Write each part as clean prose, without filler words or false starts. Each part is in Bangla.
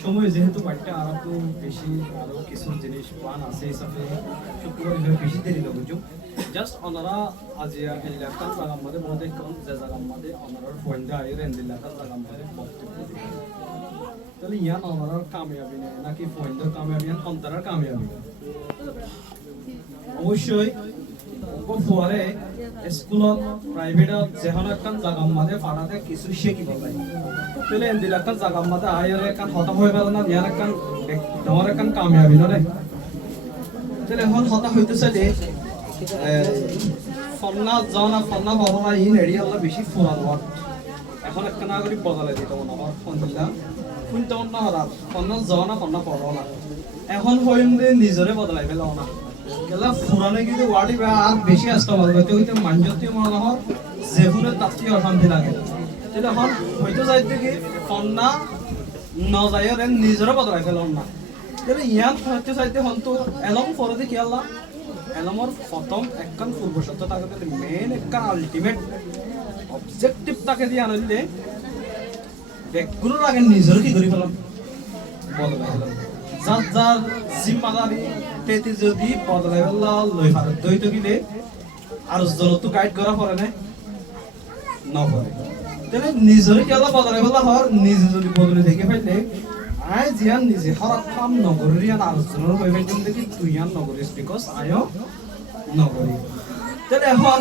সময় যেহেতু বাড়িটা আর একটু বেশি আরো কিছু জিনিস প্ল্যান আছে হিসাবে শুক্রবার বেশি দেরি লাগছে জাস্ট ওনারা আজ এলাকার জায়গার মধ্যে মধ্যে কম যে জায়গার মধ্যে ওনারার পয়েন্টে আগে এলাকার জায়গার মধ্যে বক্তব্য তাহলে ইয়ান ওনারার কামিয়াবি নেই নাকি পয়েন্টের কামিয়াবি ইয়ান অন্তরার কামিয়াবি অবশ্যই পরে স্কুলত প্রাইভেটত যেখন এখন জাগার মাঝে পাড়াতে কিছু শিখিব লাগে তাহলে এদিন এখন জাগার মাঝে আয়ের এখন হতা হয়ে গেল না ইয়ার এখন তোমার এখন কামিয়াবি নয় তাহলে এখন হতা হইতেছে যে ফন্না জন আর ফন্না বদলা ইন এড়ি আল্লাহ বেশি ফুরান হওয়ার এখন একটা নাগরিক বদলাই দিতে আমার ফন্দিলা শুনতে অন্য হরার ফন্না জন আর ফন্না পড়ো না এখন হইম যে নিজরে বদলাই পেলাও না গেলা ফুরানে কিন্তু ওয়ার্ডি আর বেশি আসতে পারবে হইতে হইতে মানজতীয় মনোহর যেহুনের তাত্ত্বিক অশান্তি লাগে তাহলে এখন হয়তো যাইতে কি কন্যা নজাইয়ের নিজেরও বদলাই ফেলাম না তাহলে ইয়ান হয়তো চাইতে হন্তু এলম পরে কি আল্লাহ এলমর প্রথম একখান পূর্ব সত্য তাকে মেন একখান আলটিমেট অবজেক্টিভ তাকে দিয়ে আনলে ব্যাগগুলোর আগে নিজের কি করি ফেলাম বদলাই ফেলাম যার যার জিম্মাদারি তেতি যদি বদলাই ফেলা লই পারে দইতো গিলে আর জলতো গাইড করা পড়ে না নপরে তাহলে নিজের কি আল্লাহ বদলাই ফেলা হর নিজে যদি বদলে দেখে ফেললে আই জিয়ান নিজে হরাত কাম নগরী আর আলোচনার কই ফেলছেন দেখি তুই আর নগরিস বিকজ আয়ো নগরী তাহলে এখন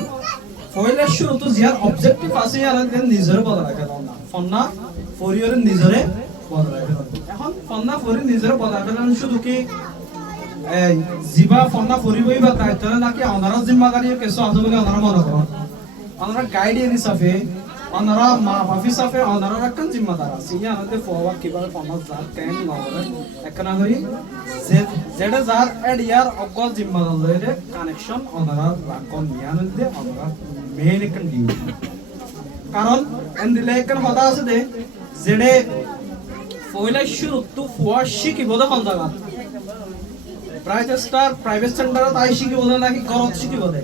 পয়লা শুরু তো জিয়ার অবজেক্টিভ আছে আর নিজের বদলাই ফেলা না ফন্না ফরিয়রের নিজরে বদলাই ফেলা এখন ফন্না ফরি নিজের বদলাই ফেলা শুধু কি জিবা ফন্না ফরিবই বা দায়িত্ব নাকি ওনারা জিম্মাদারি কিছু আছে বলে ওনারা মনে করেন ওনারা গাইডিয়ান হিসাবে ওনারা মা বাপ হিসাবে ওনারা একটা জিম্মাদার আছে ইয়ানতে ফরওয়ার্ড কিভাবে ফন্না যার কেন নগরে একনা হই যেটা যার এড ইয়ার অগল জিম্মাদার লইরে কানেকশন ওনারা রাখন ইয়ানতে ওনারা মেইন একটা ডিউটি কারণ এন্ডিলে একটা কথা আছে যে যেডে পয়লা শুরু তো ফুয়া শিখিব দেখুন জায়গা প্রাইভেট সেন্টারত আই শিখিব নাকি ঘরত শিখিব দে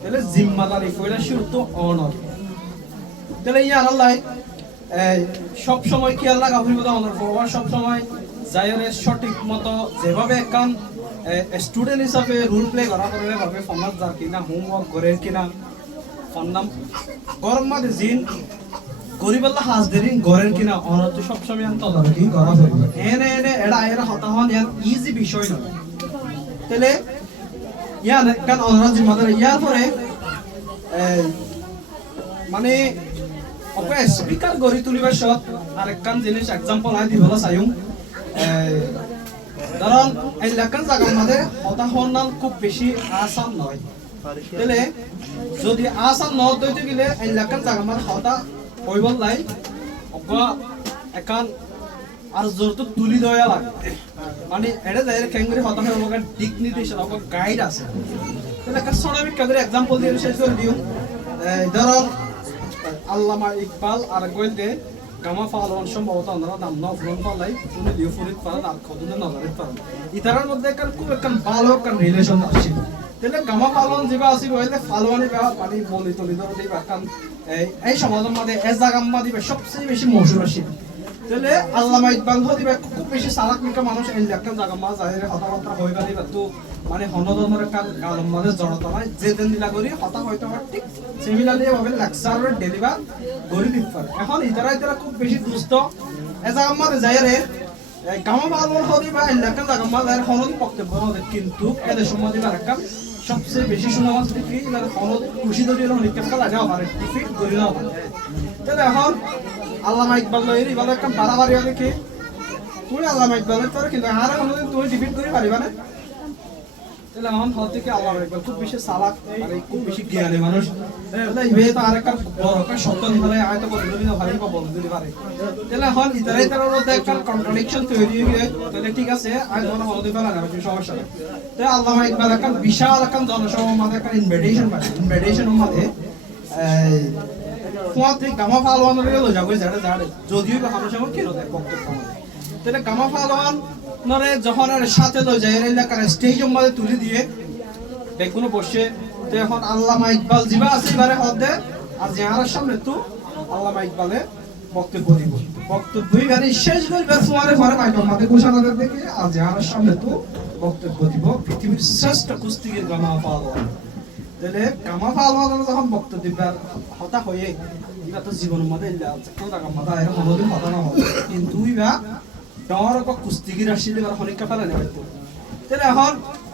তাহলে জিম্মাদারি পয়লা শুরু তো অনর তাহলে ইয়ার আল্লাহ সব সময় কি আল্লাহ গাফির কথা অনর ফরওয়ার্ড সব সময় যায়রে সঠিক মতো যেভাবে একখান স্টুডেন্ট হিসাবে রোল প্লে করা করে ভাবে ফন্নাত যার কিনা হোমওয়ার্ক করে কিনা ফন্নাম গরম মাঝে জিন গরিবাল্লা হাজদেরিন গরের কিনা অনর সব সময় আন তদারকি করা হয় এনে এনে এড়া এরা হতা হন ইয়ার ইজি বিষয় নয় তাহলে ইয়ার কান অনর জিম্মাদার ইয়ার পরে মানে ওকে স্পিকার গড়ি তুলিবার সত আরেকখান জিনিস এক্সাম্পল আই দিবলা চাইম কারণ এই লেখান জায়গার মধ্যে হতা হন খুব বেশি আসান নয় তাহলে যদি আসান নয় তৈতে গেলে এই লেখান জায়গার মধ্যে হতা হইবল লাই অগা একান আর জোরতো তুলি দেওয়া লাগে মানে এটা যাই কেঙ্গুরি হতা হয় ওগা দিক নির্দেশন ওগা গাইড আছে তাহলে একটা সনামিক কাদের এক্সাম্পল দিয়ে শেষ করে দিও ধরুন আল্লামা ইকবাল আর গইলতে গামা ফালন সম্ভবত আমরা নাম না ফুরন পালাই তুমি দিও ফুরিত পারেন আর কতদিন নজরিত পারেন ইতারার মধ্যে একটা খুব একটা ভালো একটা রিলেশন আছে তাহলে গামা ফালন যেবা আছে বলে ফালওয়ানি বা পানি বলি তলি ধরে দিবা কারণ এই সমাজের মধ্যে এ জায়গার মধ্যে সবচেয়ে বেশি মশহুর আছে তাহলে আল্লামা ইকবাল হদিবা খুব বেশি সালাক মিকা মানুষ এই একটা জায়গা মা জাহিরে কথাবার্তা হই গেলি তো মানে হনদনের একটা গালম মধ্যে জড়তা হয় যে দিন দিলা করি হতা হয়তো ঠিক সিমিলারলি ভাবে লেকচারের ডেলিভার করি দিতে পারে এখন ইতারা খুব বেশি দুষ্ট এ জায়গা মধ্যে যাইরে গামা বালন হদিবা এই একটা জায়গা মধ্যে হনদি বক্তব্য হবে কিন্তু এদের সময় দিবার একটা সবচেয়ে বেশি সুনাম দেখি মানে হনদ খুশি ধরে নিকাশটা লাগাও পারে ডিফিট করি নাও তাহলে এখন আল্লামা ইকবাল লইরি ভালো একটা বাড়াবাড়ি হবে কি তুই আল্লামা ইকবালের তোর কিন্তু আর কোনোদিন তুই ডিফিট করে পারিবা না তাহলে এখন হল থেকে আল্লামা ইকবাল খুব বেশি সালাক মানে খুব বেশি জ্ঞানী মানুষ তাহলে ইবে তো আর একটা বড় একটা শব্দ ধরে হয়তো বলে দিলি না ভালো বলে দিতে পারে তাহলে এখন ইতারার মধ্যে একটা কন্ট্রাডিকশন তৈরি হয়ে তাহলে ঠিক আছে আজ মনে হলো দিবা না কিছু সমস্যা নেই তাহলে আল্লামা ইকবাল একটা বিশাল একটা জনসভার মধ্যে একটা ইনভিটেশন মধ্যে কুয়াতে গামা ফালওয়ানের গেল যাবে যারা যারে যদিও বা মানুষ আমার কেন দেয় বক্তব্য তাহলে গামা ফালওয়ান নরে যখন আর সাথে লই যায় এলাকার স্টেজের মধ্যে তুলে দিয়ে বেগুনো বসে তো এখন আল্লামা ইকবাল জিবা আছে এবারে হদে আজ ইয়ার সামনে তো আল্লামা ইকবালে বক্তব্য দিব বক্তব্যই গাড়ি শেষ করবে তোমারে ঘরে মাইকম মাঝে ঘোষণা করে দেখে আজ ইয়ার সামনে তো বক্তব্য দিব পৃথিবীর শ্রেষ্ঠ কুস্তিগির গামা পালোয়ান তাহলে গামা পালোয়ান যখন বক্তব্য দিবার হতা হয়ে ইবা তো জীবনের মধ্যে কোন জায়গা মাথা এর মনোদিন হতা না হবে কিন্তু ইবা ডর কুস্তিগির আসলে এবার হনিকা ফেলে নেবে তাহলে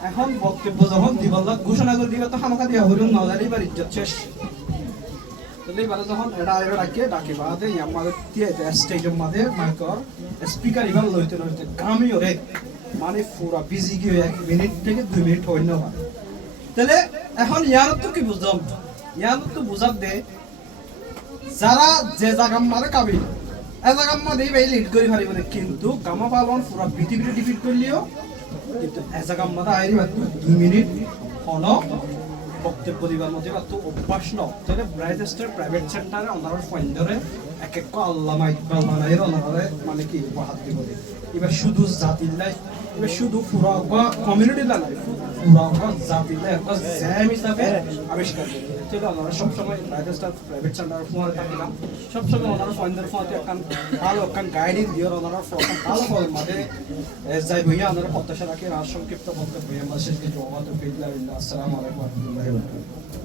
এখন বক্তব্য যখন দিবল্লা ঘোষণা করে দিবে তো হামাকা দিয়া হইল না জানি এবার ইজ্জত শেষ তাহলে এবার যখন এটা ডাকে বাদে আমাদের স্টেজের মধ্যে মাইকর স্পিকার এবার লইতে গামি ওরে মানে পুরা বিজি গিয়ে 1 মিনিট থেকে 2 মিনিট হইল না তাহলে এখন ইয়ার তো কি বুঝলাম ইয়ার তো বুঝাক দে যারা যে জায়গা মানে কাবিল এ জায়গা মধ্যে এই লিড করে পারিব কিন্তু গামা পালন পুরা পৃথিবীতে ডিফিট করলিও কিন্তু এ জায়গা মধ্যে আইরি মাত্র 2 মিনিট হলো বক্তব্য দিবার মধ্যে মাত্র অভ্যাস ন তাহলে ব্রাইটেস্টার প্রাইভেট সেন্টারে ওনার ফাইন ধরে এক এক আল্লামা ইকবাল বানাইর ওনারে মানে কি উপহার দিব এবার শুধু জাতির লাই এবার শুধু পুরা কমিউনিটি লাই পুরা জাতির লাই একটা জ্যাম হিসাবে আবিষ্কার করে তাহলে ওনারা সবসময় ব্রাইটেস্টার প্রাইভেট সেন্টার ফোয়ারে থাকিলাম সবসময় ওনারা ফাইনদের ফোয়াতে একখান ভালো একখান গাইডিং দিয়ে ওনারা ভালো ফলের মাঝে যাই বইয়া ওনারা প্রত্যাশা রাখি আর সংক্ষিপ্ত বক্তব্য আমরা শেষ কিছু আসসালামু আলাইকুম ওয়া রাহমাতুল্লাহি ওয়া বারাকাতুহু